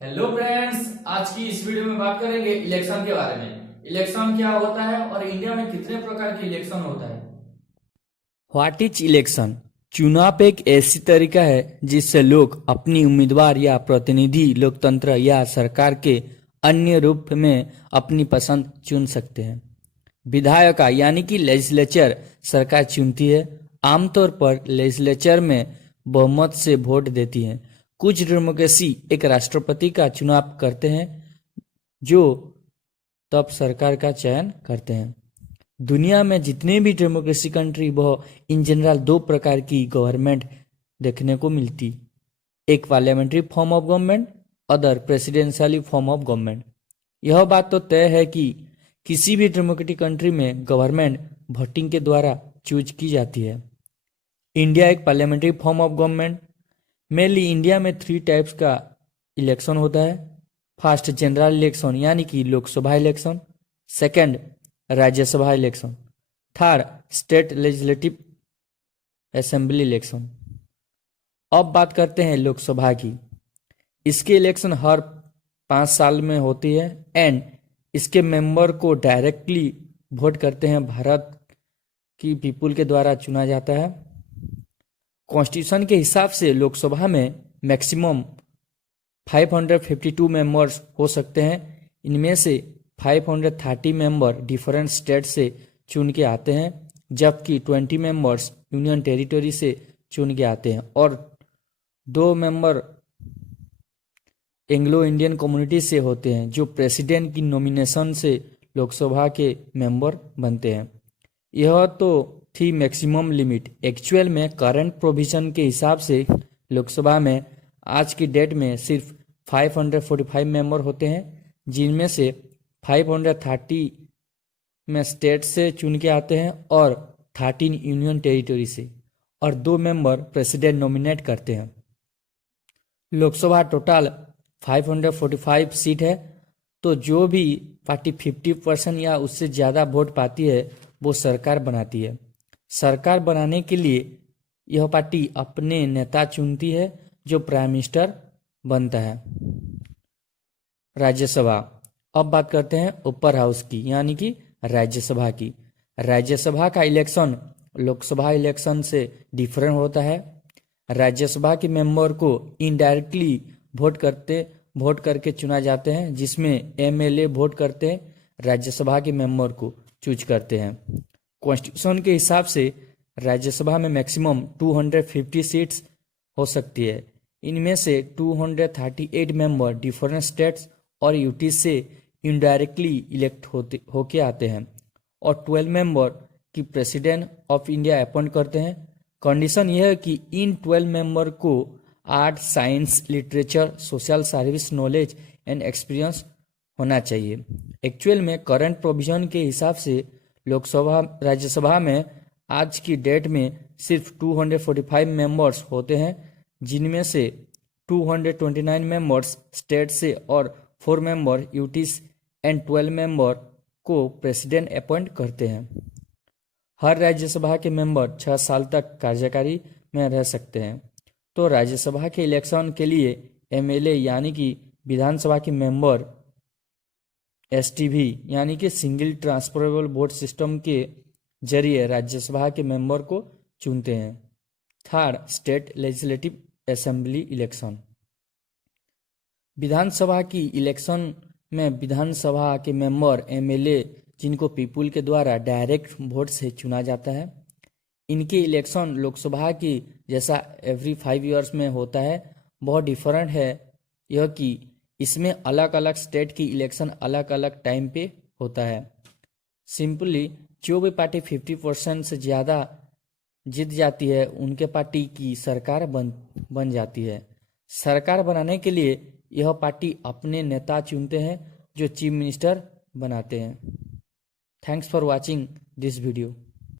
Hello friends, आज की इस वीडियो में बात करेंगे इलेक्शन के बारे में। इलेक्शन क्या होता है और इंडिया में कितने प्रकार के इलेक्शन होता है। What is election? चुनाव एक ऐसी तरीका है जिससे लोग अपनी उम्मीदवार या प्रतिनिधि लोकतंत्र या सरकार के अन्य रूप में अपनी पसंद चुन सकते हैं। विधायक यानी कि लेजिस्लेचर सरकार चुनती है। आमतौर पर लेजिस्लेचर में बहुमत से वोट देती है। कुछ डेमोक्रेसी एक राष्ट्रपति का चुनाव करते हैं जो तब सरकार का चयन करते हैं। दुनिया में जितने भी डेमोक्रेसी कंट्री वह इन जनरल दो प्रकार की गवर्नमेंट देखने को मिलती। एक parliamentary form of government, other presidential form of government. यह बात तो तय है कि किसी भी डेमोक्रेटिक कंट्री में गवर्नमेंट वोटिंग के द्वारा चूज की जाती है। इंडिया एक parliamentary form of government. Mainly India में 3 टाइप्स का इलेक्शन होता है। फर्स्ट जनरल इलेक्शन यानी कि Lok Sabha election, second Rajya Sabha election, third state legislative assembly election. अब बात करते हैं लोकसभा की। इसके इलेक्शन हर 5 साल में होती है एंड इसके मेंबर को डायरेक्टली वोट करते हैं, भारत की पीपुल के द्वारा चुना जाता है। कॉन्स्टिट्यूशन के हिसाब से लोकसभा में मैक्सिमम 552 मेंबर्स हो सकते हैं। इनमें से 530 मेंबर डिफरेंट स्टेट से चुन के आते हैं, जबकि 20 मेंबर्स यूनियन टेरिटरी से चुन के आते हैं और 2 मेंबर एंग्लो इंडियन कम्युनिटी से होते हैं जो प्रेसिडेंट की नॉमिनेशन से लोकसभा के मेंबर बनते हैं। यह तो थी मैक्सिमम लिमिट। एक्चुअल में करंट प्रोविजन के हिसाब से लोकसभा में आज की डेट में सिर्फ 545 मेंबर होते हैं, जिनमें से 530 में स्टेट से चुन के आते हैं और 13 यूनियन टेरिटरी से, और 2 मेंबर प्रेसिडेंट नॉमिनेट करते हैं। लोकसभा टोटल 545 सीट है, तो जो भी पार्टी 50% या उससे ज़्यादा वोट पाती है वो सरकार बनाती है। सरकार बनाने के लिए यह पार्टी अपने नेता चुनती है जो प्राइम मिनिस्टर बनता है। राज्यसभा। अब बात करते हैं अपर हाउस की यानी कि राज्यसभा की। राज्यसभा का इलेक्शन लोकसभा इलेक्शन से डिफरेंट होता है। राज्यसभा के मेंबर को इनडायरेक्टली वोट करके चुना जाते हैं, जिसमें एमएलए वोट करते हैं, राज्यसभा के मेंबर को चूज करते हैं। कॉन्स्टिट्यूशन के हिसाब से राज्यसभा में मैक्सिमम 250 सीट्स हो सकती है। इनमें से 238 मेंबर डिफरेंट स्टेट्स और यूटी से इनडायरेक्टली इलेक्ट होके आते हैं और 12 मेंबर की प्रेसिडेंट ऑफ इंडिया अपॉइंट करते हैं। कंडीशन यह है कि इन 12 मेंबर को art, science, literature, social service knowledge and experience होना चाहिए। एक्चुअल में करंट प्रोविजन के हिसाब से राज्यसभा में आज की डेट में सिर्फ 245 मेंबर्स होते हैं, जिनमें से 229 मेंबर्स स्टेट से और 4 मेंबर यूटीज एंड 12 मेंबर को प्रेसिडेंट अपॉइंट करते हैं। हर राज्यसभा के मेंबर 6 साल तक कार्यकारी में रह सकते हैं। तो राज्यसभा के इलेक्शन के लिए एमएलए यानी कि विधानसभा के मेंबर एसटीवी यानी कि सिंगल ट्रांसफरेबल वोट सिस्टम के जरिए राज्यसभा के मेंबर को चुनते हैं। Third state legislative assembly election. विधानसभा की इलेक्शन में विधानसभा के मेंबर एमएलए जिनको पीपुल के द्वारा डायरेक्ट वोट से चुना जाता है। इनके इलेक्शन लोकसभा की जैसा एवरी 5 ईयर्स में होता है। बहुत डिफरेंट है यह कि इसमें अलग अलग स्टेट की इलेक्शन अलग अलग टाइम पे होता है। सिंपली जो भी पार्टी 50% से ज़्यादा जीत जाती है उनके पार्टी की सरकार बन जाती है। सरकार बनाने के लिए यह पार्टी अपने नेता चुनते हैं जो चीफ मिनिस्टर बनाते हैं। Thanks for watching this video.